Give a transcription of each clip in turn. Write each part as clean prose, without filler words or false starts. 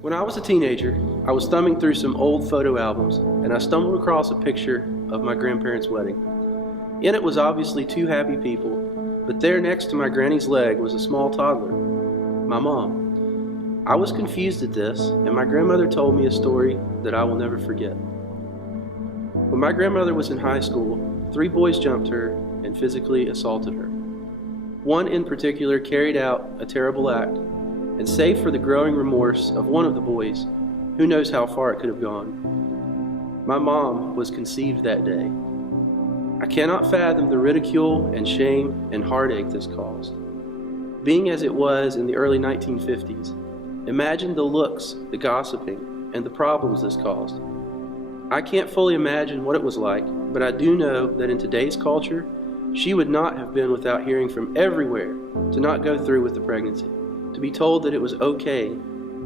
When I was a teenager, I was thumbing through some old photo albums and I stumbled across a picture of my grandparents' wedding. In it was obviously two happy people, but there next to my granny's leg was a small toddler, my mom. I was confused at this, and my grandmother told me a story that I will never forget. When my grandmother was in high school, 3 boys jumped her and physically assaulted her. One in particular carried out a terrible act, and save for the growing remorse of one of the boys, who knows how far it could have gone. My mom was conceived that day. I cannot fathom the ridicule and shame and heartache this caused. Being as it was in the early 1950s, imagine the looks, the gossiping, and the problems this caused. I can't fully imagine what it was like, but I do know that in today's culture, she would not have been without hearing from everywhere to not go through with the pregnancy, to be told that it was okay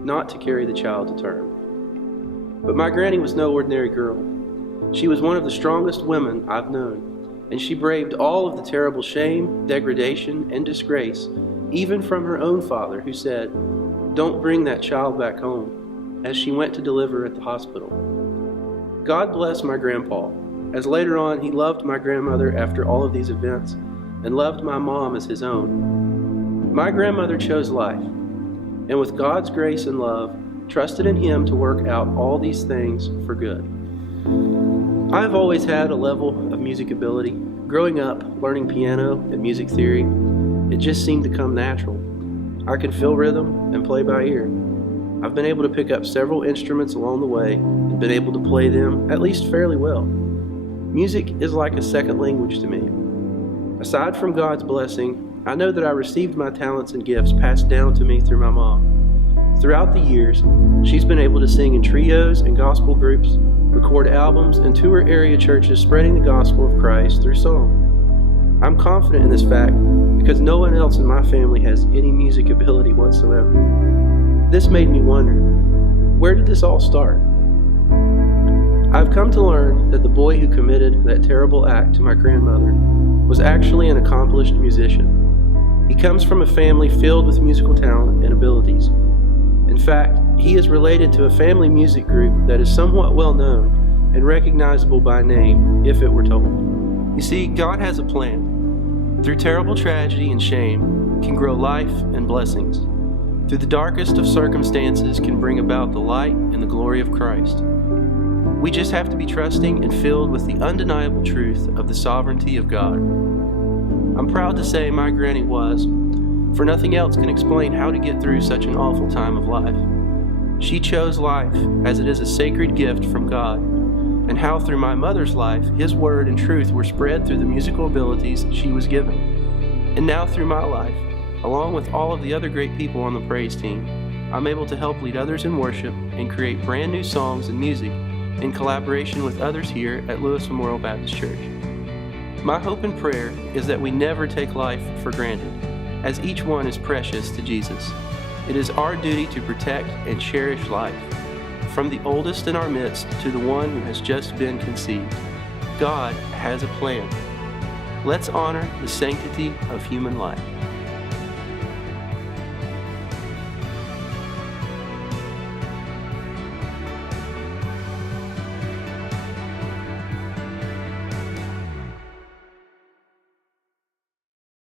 not to carry the child to term. But my granny was no ordinary girl. She was one of the strongest women I've known, and she braved all of the terrible shame, degradation, and disgrace, even from her own father, who said, "Don't bring that child back home," as she went to deliver at the hospital. God bless my grandpa, as later on he loved my grandmother after all of these events, and loved my mom as his own. My grandmother chose life, and with God's grace and love, trusted in Him to work out all these things for good. I've always had a level of music ability. Growing up, learning piano and music theory, it just seemed to come natural. I could feel rhythm and play by ear. I've been able to pick up several instruments along the way and been able to play them at least fairly well. Music is like a second language to me. Aside from God's blessing, I know that I received my talents and gifts passed down to me through my mom. Throughout the years, she's been able to sing in trios and gospel groups, record albums, and tour area churches spreading the gospel of Christ through song. I'm confident in this fact because no one else in my family has any music ability whatsoever. This made me wonder, where did this all start? I've come to learn that the boy who committed that terrible act to my grandmother was actually an accomplished musician. He comes from a family filled with musical talent and abilities. In fact, he is related to a family music group that is somewhat well known and recognizable by name if it were told. You see, God has a plan. Through terrible tragedy and shame can grow life and blessings. Through the darkest of circumstances can bring about the light and the glory of Christ. We just have to be trusting and filled with the undeniable truth of the sovereignty of God. I'm proud to say my granny was, for nothing else can explain how to get through such an awful time of life. She chose life as it is a sacred gift from God, and how through my mother's life, His word and truth were spread through the musical abilities she was given. And now through my life, along with all of the other great people on the praise team, I'm able to help lead others in worship and create brand new songs and music in collaboration with others here at Lewis Memorial Baptist Church. My hope and prayer is that we never take life for granted, as each one is precious to Jesus. It is our duty to protect and cherish life, from the oldest in our midst to the one who has just been conceived. God has a plan. Let's honor the sanctity of human life.